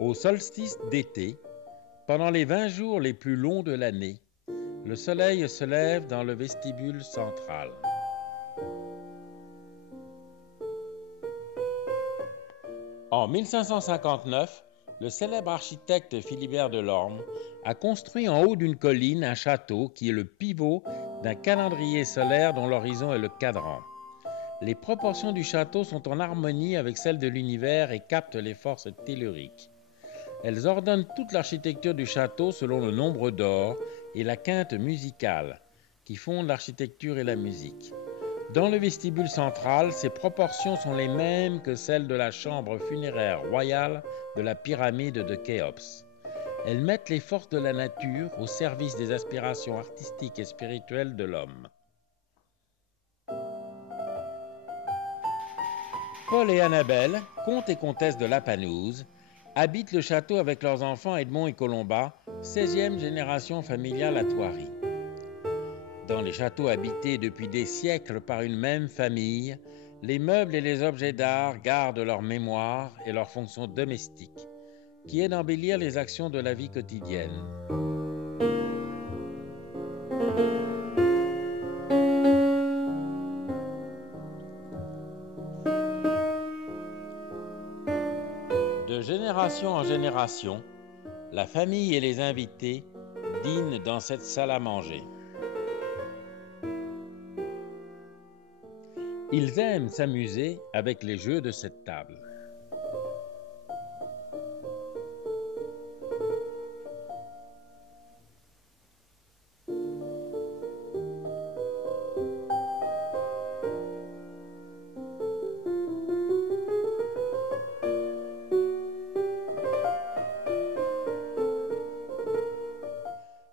Au solstice d'été, pendant les 20 jours les plus longs de l'année, le soleil se lève dans le vestibule central. En 1559, le célèbre architecte Philibert Delorme a construit en haut d'une colline un château qui est le pivot d'un calendrier solaire dont l'horizon est le cadran. Les proportions du château sont en harmonie avec celles de l'univers et captent les forces telluriques. Elles ordonnent toute l'architecture du château selon le nombre d'or et la quinte musicale, qui fondent l'architecture et la musique. Dans le vestibule central, ces proportions sont les mêmes que celles de la chambre funéraire royale de la pyramide de Khéops. Elles mettent les forces de la nature au service des aspirations artistiques et spirituelles de l'homme. Paul et Annabelle, comtes et comtesses de Lapanouse, habitent le château avec leurs enfants Edmond et Colomba, 16e génération familiale à Thoiry. Dans les châteaux habités depuis des siècles par une même famille, les meubles et les objets d'art gardent leur mémoire et leur fonction domestique, qui est d'embellir les actions de la vie quotidienne. De génération en génération, la famille et les invités dînent dans cette salle à manger. Ils aiment s'amuser avec les jeux de cette table.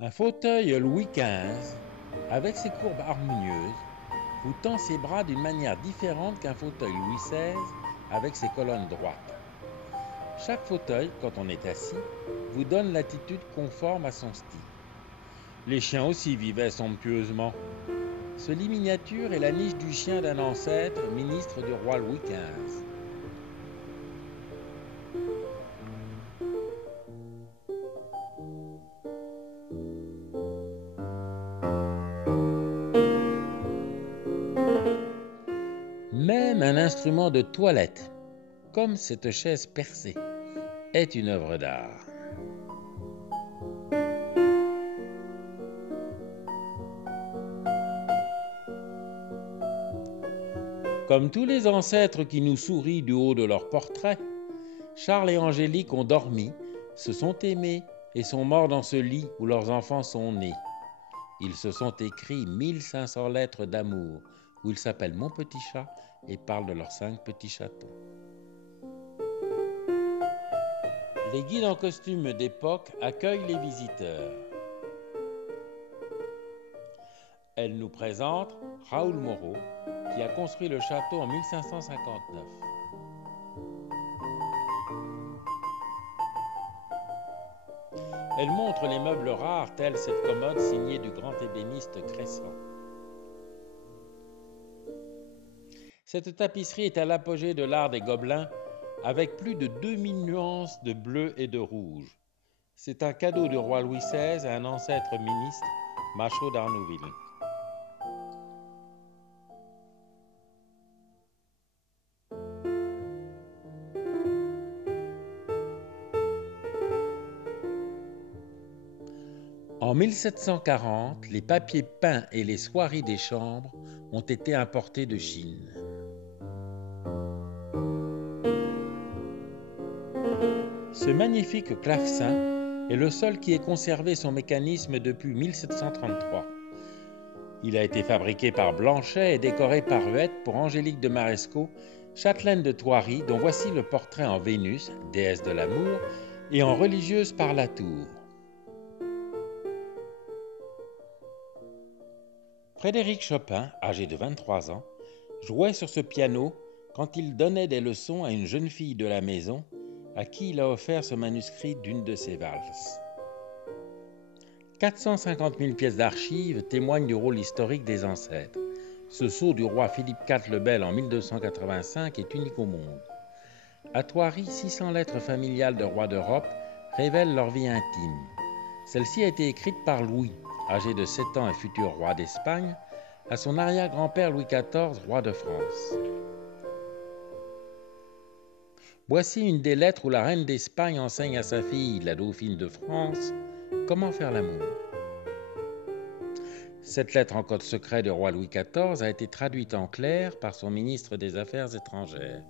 Un fauteuil Louis XV, avec ses courbes harmonieuses, vous tend ses bras d'une manière différente qu'un fauteuil Louis XVI avec ses colonnes droites. Chaque fauteuil, quand on est assis, vous donne l'attitude conforme à son style. Les chiens aussi vivaient somptueusement. Ce lit miniature est la niche du chien d'un ancêtre, ministre du roi Louis XV. Même un instrument de toilette, comme cette chaise percée, est une œuvre d'art. Comme tous les ancêtres qui nous sourient du haut de leur portrait, Charles et Angélique ont dormi, se sont aimés et sont morts dans ce lit où leurs enfants sont nés. Ils se sont écrits 1500 lettres d'amour, où ils s'appellent Mon Petit Chat et parlent de leurs 5 petits chatons. Les guides en costume d'époque accueillent les visiteurs. Elle nous présente Raoul Moreau, qui a construit le château en 1559. Elle montre les meubles rares, tels cette commode signée du grand ébéniste Cresson. Cette tapisserie est à l'apogée de l'art des Gobelins, avec plus de 2000 nuances de bleu et de rouge. C'est un cadeau du roi Louis XVI à un ancêtre ministre, Machaut d'Arnouville. En 1740, les papiers peints et les soieries des chambres ont été importés de Chine. Ce magnifique clavecin est le seul qui ait conservé son mécanisme depuis 1733. Il a été fabriqué par Blanchet et décoré par Huette pour Angélique de Marescot, châtelaine de Thoiry, dont voici le portrait en Vénus, déesse de l'amour, et en religieuse par Latour. Frédéric Chopin, âgé de 23 ans, jouait sur ce piano quand il donnait des leçons à une jeune fille de la maison à qui il a offert ce manuscrit d'une de ses valses. 450 000 pièces d'archives témoignent du rôle historique des ancêtres. Ce sceau du roi Philippe IV le Bel en 1285 est unique au monde. À Thoiry, 600 lettres familiales de rois d'Europe révèlent leur vie intime. Celle-ci a été écrite par Louis, âgé de 7 ans et futur roi d'Espagne, à son arrière-grand-père Louis XIV, roi de France. Voici une des lettres où la reine d'Espagne enseigne à sa fille, la dauphine de France, comment faire l'amour. Cette lettre en code secret du roi Louis XIV a été traduite en clair par son ministre des Affaires étrangères.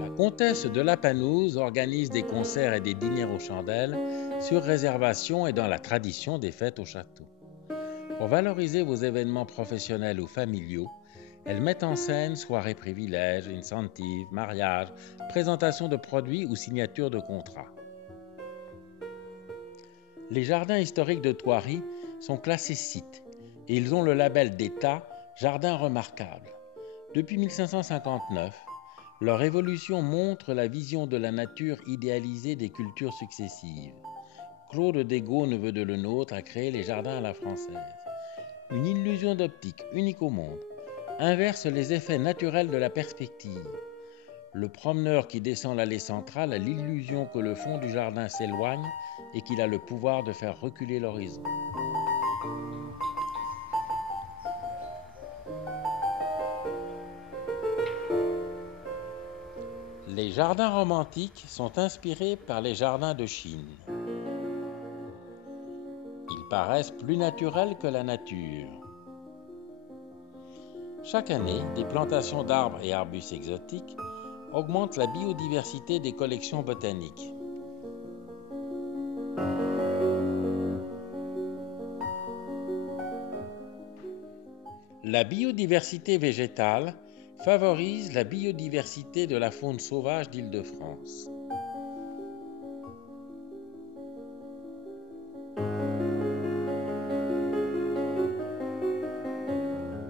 La comtesse de Lapanouse organise des concerts et des dîners aux chandelles sur réservation et dans la tradition des fêtes au château. Pour valoriser vos événements professionnels ou familiaux, elle met en scène soirées privilèges, incentives, mariages, présentations de produits ou signatures de contrats. Les jardins historiques de Thoiry sont classés sites et ils ont le label d'État Jardin remarquable. Depuis 1559, leur évolution montre la vision de la nature idéalisée des cultures successives. Claude Desgaux, neveu de Lenôtre, a créé les jardins à la française. Une illusion d'optique unique au monde inverse les effets naturels de la perspective. Le promeneur qui descend l'allée centrale a l'illusion que le fond du jardin s'éloigne et qu'il a le pouvoir de faire reculer l'horizon. Les jardins romantiques sont inspirés par les jardins de Chine. Ils paraissent plus naturels que la nature. Chaque année, des plantations d'arbres et arbustes exotiques augmentent la biodiversité des collections botaniques. La biodiversité végétale favorise la biodiversité de la faune sauvage d'Île-de-France.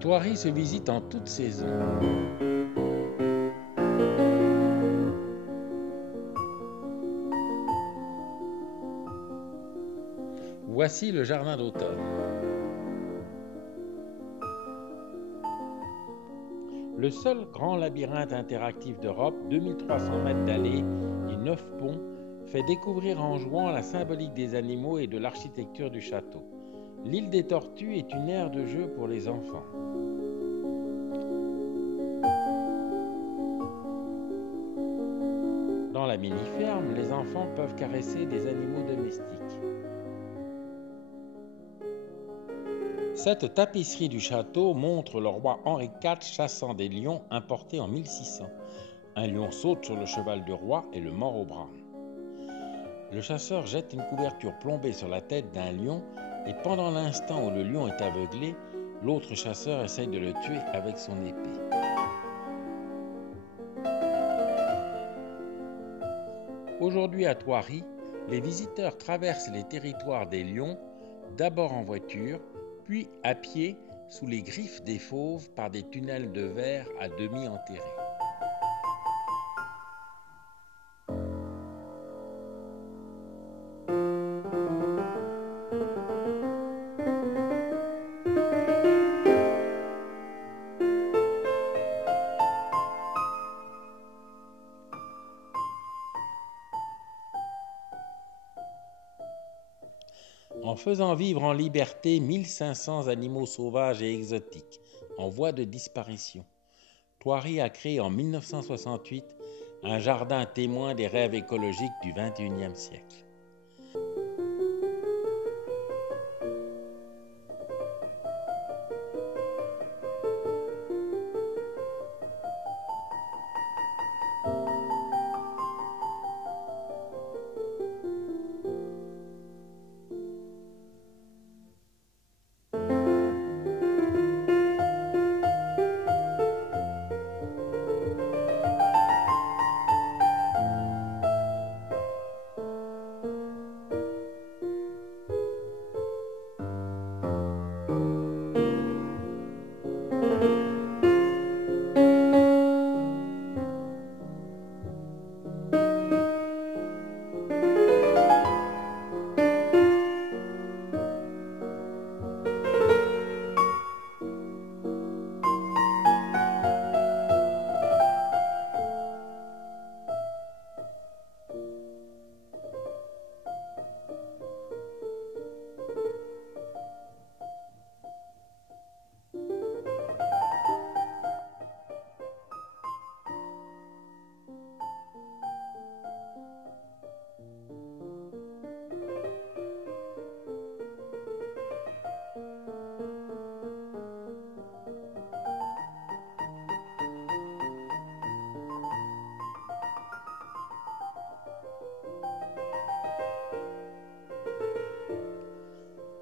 Thoiry se visite en toute saison. Voici le jardin d'automne. Le seul grand labyrinthe interactif d'Europe, 2300 mètres d'allées et 9 ponts, fait découvrir en jouant la symbolique des animaux et de l'architecture du château. L'île des Tortues est une aire de jeu pour les enfants. Dans la mini-ferme, les enfants peuvent caresser des animaux domestiques. Cette tapisserie du château montre le roi Henri IV chassant des lions importés en 1600. Un lion saute sur le cheval du roi et le mord au bras. Le chasseur jette une couverture plombée sur la tête d'un lion et pendant l'instant où le lion est aveuglé, l'autre chasseur essaye de le tuer avec son épée. Aujourd'hui à Thoiry, les visiteurs traversent les territoires des lions, d'abord en voiture, puis à pied sous les griffes des fauves par des tunnels de verre à demi enterrés. En faisant vivre en liberté 1500 animaux sauvages et exotiques en voie de disparition, Thoiry a créé en 1968 un jardin témoin des rêves écologiques du XXIe siècle.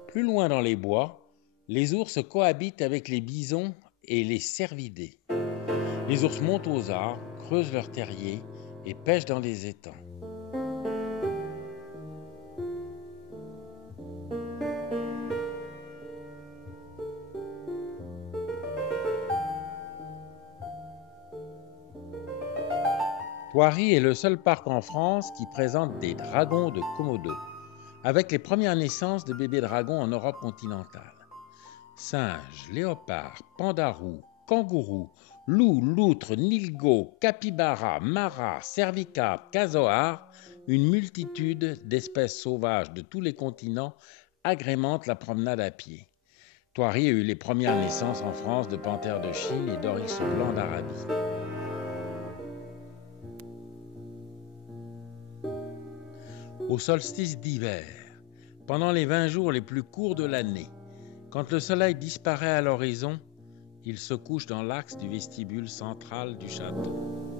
Plus loin dans les bois, les ours cohabitent avec les bisons et les cervidés. Les ours montent aux arbres, creusent leurs terriers et pêchent dans les étangs. Thoiry est le seul parc en France qui présente des dragons de Komodo, avec les premières naissances de bébés dragons en Europe continentale. Singes, léopards, pandarous, kangourous, loups, loutres, nilgots, capybaras, maras, cervicapes, casoars, une multitude d'espèces sauvages de tous les continents agrémentent la promenade à pied. Thoiry a eu les premières naissances en France de panthères de Chine et d'oryx blancs d'Arabie. Au solstice d'hiver, pendant les 20 jours les plus courts de l'année, quand le soleil disparaît à l'horizon, il se couche dans l'axe du vestibule central du château.